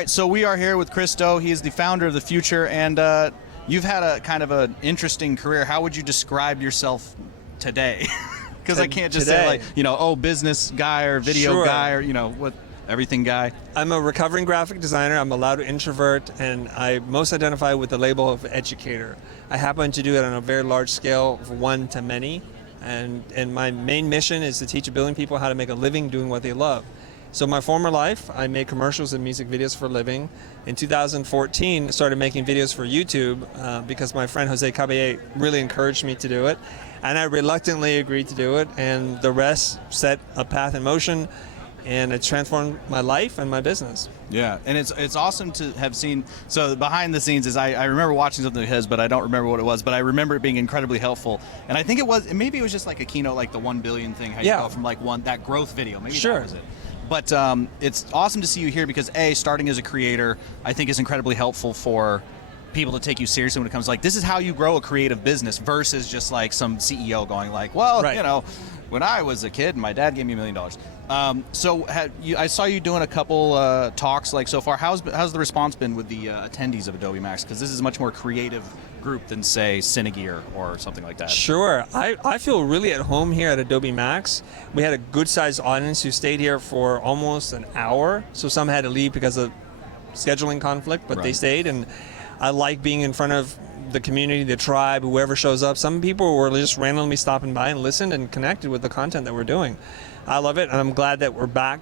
right, so we are here with Chris Do. He is the founder of the Futur, and you've had a kind of an interesting career. How would you describe yourself today? Because I can't just say like, business guy or video guy or what everything guy. I'm a recovering graphic designer. I'm a loud introvert, and I most identify with the label of educator. I happen to do it on a very large scale, of one to many, and my main mission is to teach a billion people how to make a living doing what they love. So my former life, I made commercials and music videos for a living. In 2014, I started making videos for YouTube because my friend Jose Caballé really encouraged me to do it. And I reluctantly agreed to do it, and the rest set a path in motion, and it transformed my life and my business. Yeah, and it's awesome to have seen. So behind the scenes is I remember watching something of his, but I don't remember what it was. But I remember it being incredibly helpful. And I think maybe it was just like a keynote, like the 1 billion thing. How you go from like that growth video. Maybe that was it. But it's awesome to see you here because starting as a creator, I think is incredibly helpful for people to take you seriously when it comes to like, this is how you grow a creative business versus just like some CEO going like, well, when I was a kid, my dad gave me $1 million. So I saw you doing a couple talks like so far. How's the response been with the attendees of Adobe Max? Because this is a much more creative group than say Cinegear or something like that. Sure. I feel really at home here at Adobe Max. We had a good sized audience who stayed here for almost an hour. So some had to leave because of scheduling conflict, but they stayed, and I like being in front of the community, the tribe, whoever shows up. Some people were just randomly stopping by and listened and connected with the content that we're doing. I love it, and I'm glad that we're back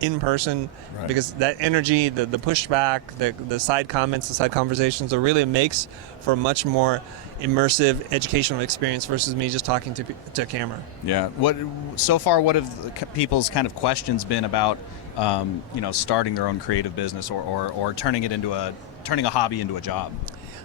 in person because that energy, the pushback, the side comments, the side conversations, it really makes for a much more immersive educational experience versus me just talking to a camera. Yeah. What have people's kind of questions been about starting their own creative business or turning a hobby into a job?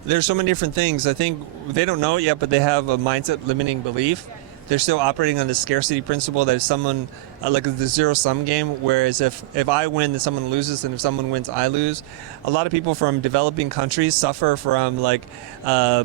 There's so many different things. I think they don't know it yet, but they have a mindset limiting belief. They're still operating on the scarcity principle that if someone, like the zero-sum game, whereas if I win, then someone loses, and if someone wins, I lose. A lot of people from developing countries suffer from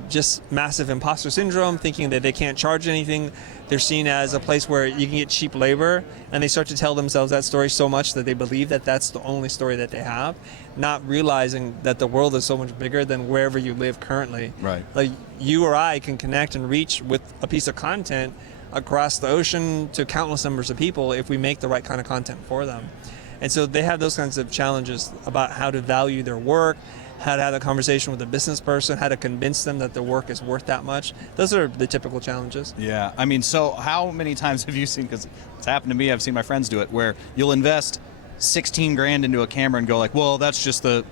just massive impostor syndrome, thinking that they can't charge anything. They're seen as a place where you can get cheap labor, and they start to tell themselves that story so much that they believe that that's the only story that they have, not realizing that the world is so much bigger than wherever you live currently. Right. Like you or I can connect and reach with a piece of content across the ocean to countless numbers of people if we make the right kind of content for them. And so they have those kinds of challenges about how to value their work, how to have a conversation with a business person, how to convince them that their work is worth that much. Those are the typical challenges. Yeah, I mean, so how many times have you seen, because it's happened to me, I've seen my friends do it, where you'll invest 16 grand into a camera and go like, well, that's just the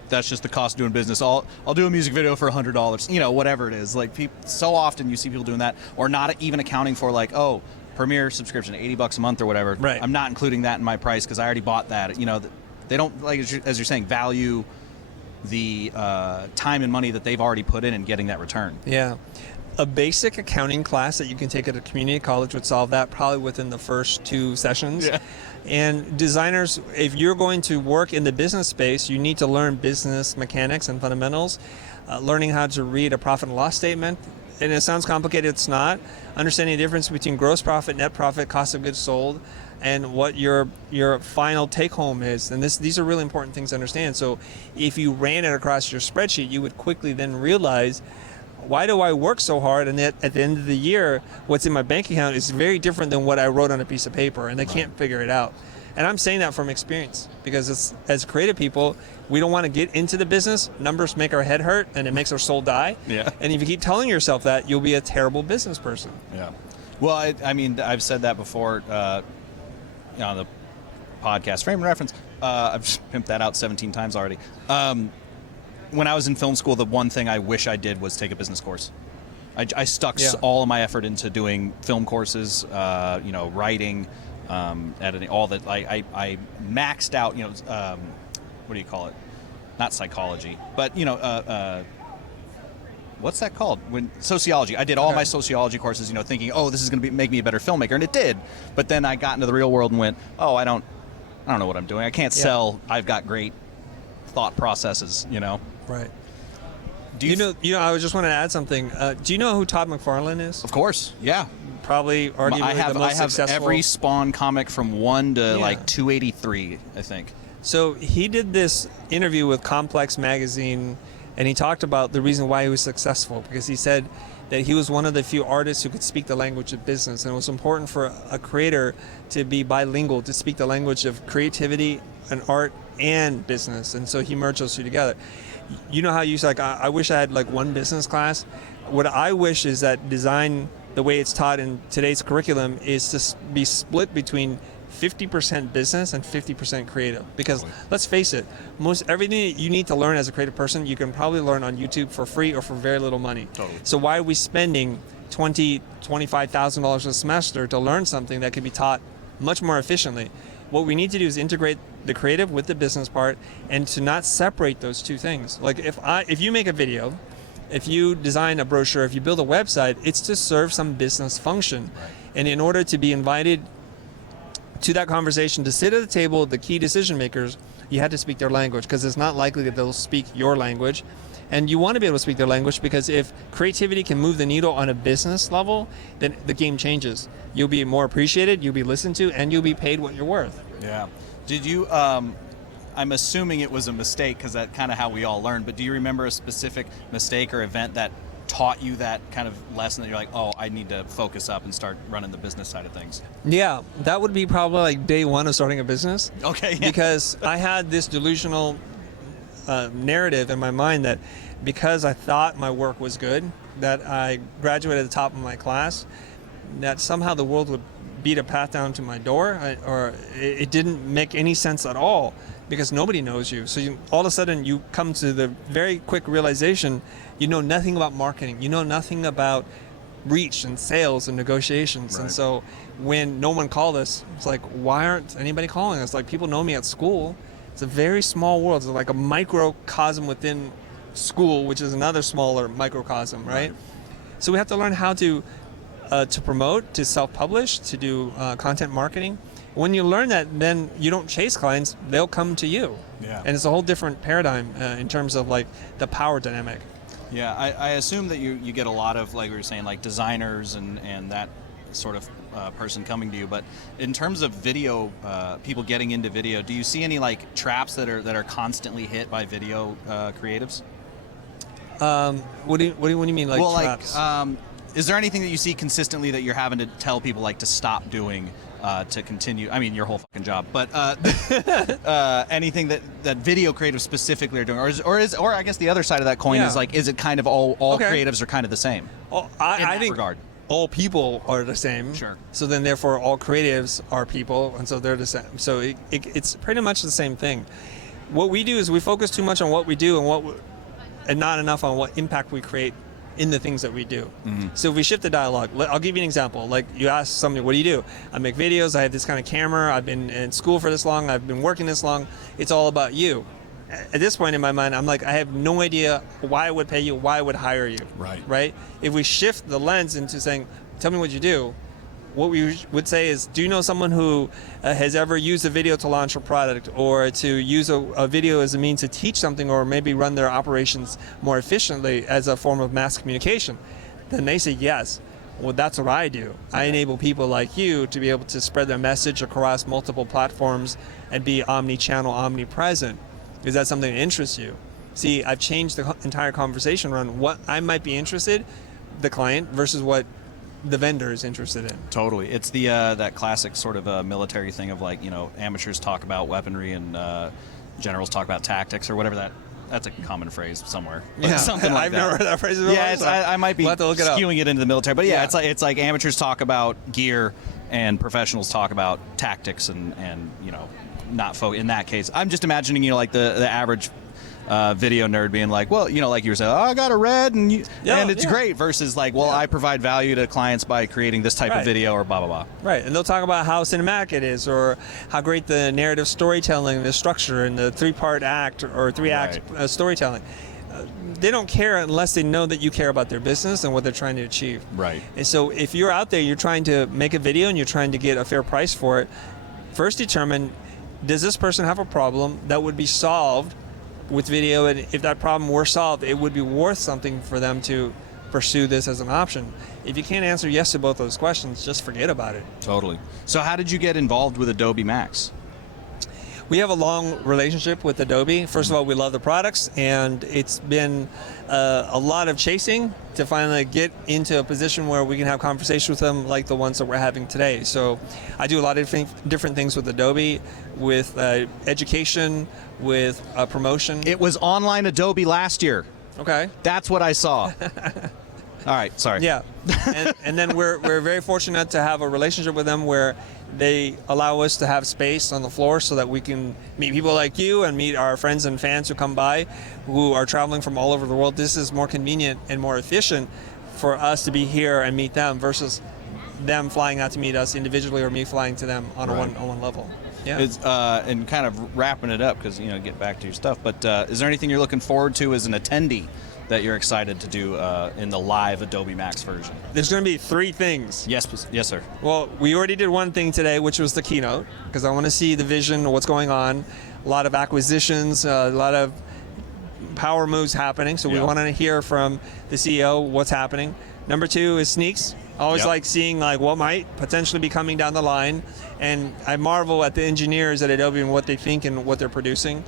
cost of doing business. I'll do a music video for $100, whatever it is. Like so often you see people doing that, or not even accounting for like, oh, Premiere subscription, $80 a month or whatever. Right. I'm not including that in my price because I already bought that. They don't, like as you're saying, value the time and money that they've already put in and getting that return. Yeah. A basic accounting class that you can take at a community college would solve that probably within the first 2 sessions. Yeah. And designers, if you're going to work in the business space, you need to learn business mechanics and fundamentals, learning how to read a profit and loss statement. And it sounds complicated, it's not. Understanding the difference between gross profit, net profit, cost of goods sold, and what your final take home is. And these are really important things to understand. So if you ran it across your spreadsheet, you would quickly then realize, why do I work so hard, and at the end of the year, what's in my bank account is very different than what I wrote on a piece of paper, and they can't figure it out. And I'm saying that from experience, because as creative people, we don't want to get into the business. Numbers make our head hurt, and it makes our soul die. Yeah. And if you keep telling yourself that, you'll be a terrible business person. Yeah. Well, I mean, I've said that before on the podcast. Frame and reference. I've pimped that out 17 times already. When I was in film school, the one thing I wish I did was take a business course. I stuck all of my effort into doing film courses, writing, editing, all that. I maxed out, what do you call it? Not psychology, but, what's that called? Sociology. I did all my sociology courses, thinking, oh, this is going to make me a better filmmaker, and it did. But then I got into the real world and went, oh, I don't know what I'm doing. I can't sell. I've got great thought processes, Right. I just want to add something. Do you know who Todd McFarlane is? Of course, yeah. Probably arguably the most successful. I have every Spawn comic from 1 to like 283, I think. So he did this interview with Complex Magazine, and he talked about the reason why he was successful, because he said that he was one of the few artists who could speak the language of business, and it was important for a creator to be bilingual, to speak the language of creativity and art and business, and so he merged those two together. You know how you say, like, I wish I had like one business class? What I wish is that design, the way it's taught in today's curriculum, is to be split between 50% business and 50% creative. Because let's face it, most everything you need to learn as a creative person, you can probably learn on YouTube for free or for very little money. Totally. So why are we spending $25,000 a semester to learn something that could be taught much more efficiently? What we need to do is integrate the creative with the business part, and to not separate those two things. Like if you make a video, if you design a brochure, if you build a website, it's to serve some business function. Right. And in order to be invited to that conversation, to sit at the table, the key decision makers, you had to speak their language, because it's not likely that they'll speak your language. And you want to be able to speak their language, because if creativity can move the needle on a business level, then the game changes. You'll be more appreciated, you'll be listened to, and you'll be paid what you're worth. Yeah. Did you, I'm assuming it was a mistake, because that's kind of how we all learn, but do you remember a specific mistake or event that taught you that kind of lesson that you're like, oh, I need to focus up and start running the business side of things? Yeah, that would be probably like day one of starting a business. Okay. Because I had this delusional narrative in my mind that because I thought my work was good, that I graduated at the top of my class, that somehow the world would beat a path down to my door, or it didn't make any sense at all, because nobody knows you. So all of a sudden you come to the very quick realization, you know nothing about marketing, you know nothing about reach and sales and negotiations. Right. And so when no one called us, it's like, why aren't anybody calling us? Like, people know me at school. It's a very small world. It's like a microcosm within school, which is another smaller microcosm, right? So we have to learn how to promote, to self-publish, to do content marketing. When you learn that, then you don't chase clients, they'll come to you. Yeah. And it's a whole different paradigm in terms of like the power dynamic. Yeah, I assume that you get a lot of, like we were saying, like designers and that sort of person coming to you. But in terms of video, people getting into video, do you see any like traps that are constantly hit by video creatives? What do you mean, like, traps? Like, is there anything that you see consistently that you're having to tell people like to stop doing to continue? I mean, your whole fucking job, but anything that video creatives specifically are doing, or I guess the other side of that coin is like, is it kind of all creatives are kind of the same? I think regard. All people are the same. Sure. So then, therefore, all creatives are people, and so they're the same. So it's pretty much the same thing. What we do is we focus too much on what we do and not enough on what impact we create in the things that we do. Mm-hmm. So if we shift the dialogue, I'll give you an example. Like, you ask somebody, what do you do? I make videos, I have this kind of camera, I've been in school for this long, I've been working this long, it's all about you. At this point in my mind, I'm like, I have no idea why I would pay you, why I would hire you. Right? If we shift the lens into saying, tell me what you do, what we would say is, do you know someone who has ever used a video to launch a product, or to use a video as a means to teach something, or maybe run their operations more efficiently as a form of mass communication? Then they say yes. Well, that's what I do. I enable people like you to be able to spread their message across multiple platforms and be omni-channel, omnipresent. Is that something that interests you? See, I've changed the entire conversation around what I might be interested, the client, versus what the vendor is interested in. Totally. It's the that classic sort of military thing of, like, you know, amateurs talk about weaponry and generals talk about tactics, or whatever that's a common phrase somewhere. Yeah, something like I've that. never heard that phrase before. Yeah, I might be skewing it into the military, but yeah, it's like amateurs talk about gear and professionals talk about tactics and you know, not in that case. I'm just imagining, you know, like the average video nerd being like, well, you know, like you were saying, oh, I got a red and it's great, versus like, well, I provide value to clients by creating this type of video, or blah, blah, blah. Right, and they'll talk about how cinematic it is, or how great the narrative storytelling, the structure, and the three-part act or three-act storytelling. They don't care unless they know that you care about their business and what they're trying to achieve. Right. And so if you're out there, you're trying to make a video and you're trying to get a fair price for it, first determine, does this person have a problem that would be solved with video? And if that problem were solved, it would be worth something for them to pursue this as an option. If you can't answer yes to both those questions, just forget about it. Totally. So how did you get involved with Adobe Max? We have a long relationship with Adobe. First of all, we love the products, and it's been a lot of chasing to finally get into a position where we can have conversations with them like the ones that we're having today. So I do a lot of different things with Adobe, with education, with promotion. It was online Adobe last year. Okay. That's what I saw. All right, sorry. Yeah, and then we're very fortunate to have a relationship with them where they allow us to have space on the floor so that we can meet people like you and meet our friends and fans who come by, who are traveling from all over the world. This is more convenient and more efficient for us to be here and meet them versus them flying out to meet us individually or me flying to them on one level. Yeah. It's, and kind of wrapping it up, because get back to your stuff. But is there anything you're looking forward to as an attendee that you're excited to do in the live Adobe Max version? There's going to be 3 things. Yes, sir. Well, we already did one thing today, which was the keynote, because I want to see the vision of what's going on. A lot of acquisitions, a lot of power moves happening. So we want to hear from the CEO what's happening. Number 2 is sneaks. I always like seeing what might potentially be coming down the line, and I marvel at the engineers at Adobe and what they think and what they're producing.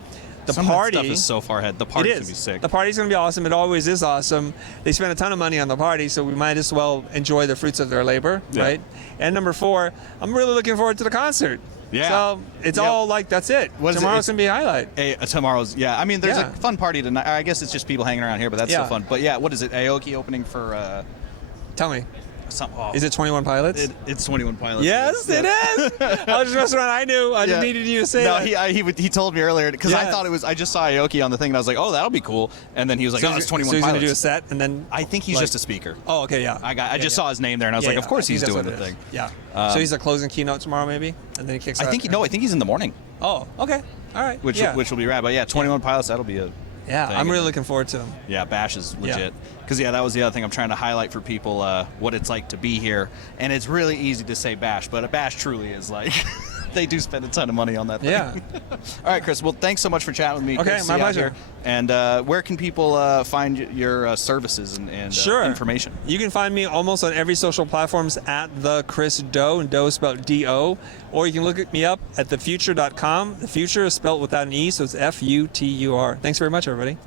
Some party of that stuff is so far ahead. The party's going to be sick. The party's going to be awesome. It always is awesome. They spend a ton of money on the party, so we might as well enjoy the fruits of their labor, right? And number 4, I'm really looking forward to the concert. Yeah. So it's all that's it. Tomorrow's going to be a highlight. Tomorrow's, I mean, there's a fun party tonight. I guess it's just people hanging around here, but that's still fun. But what is it? Aoki opening for... Tell me. Oh. Is it 21 Pilots? It's 21 Pilots. Yes, it is. I was just messing around. I knew. I just needed you to say that. No, he told me earlier, because I thought it was. I just saw Aoki on the thing, and I was like, oh, that'll be cool. And then he was like, it's 21 so he's Pilots. going to do a set, and then I think he's just a speaker. Oh, okay, yeah. I just saw his name there, and I was like, of course he's doing the thing. Yeah. So he's a closing keynote tomorrow, maybe, and then he kicks. I think he's in the morning. Oh, okay, all right. Which will be rad. But 21 Pilots, that'll be a. Yeah, I'm really looking forward to him. Yeah, Bash is legit. Because that was the other thing I'm trying to highlight for people, what it's like to be here. And it's really easy to say Bash, but a Bash truly is like, they do spend a ton of money on that thing. Yeah. All right, Chris. Well, thanks so much for chatting with me. Okay, my pleasure. And where can people find your services and information? You can find me almost on every social platforms at the Chris Do, and Do is spelled D-O. Or you can look me up at thefutur.com. The Future is spelled without an E, so it's F-U-T-U-R. Thanks very much, everybody.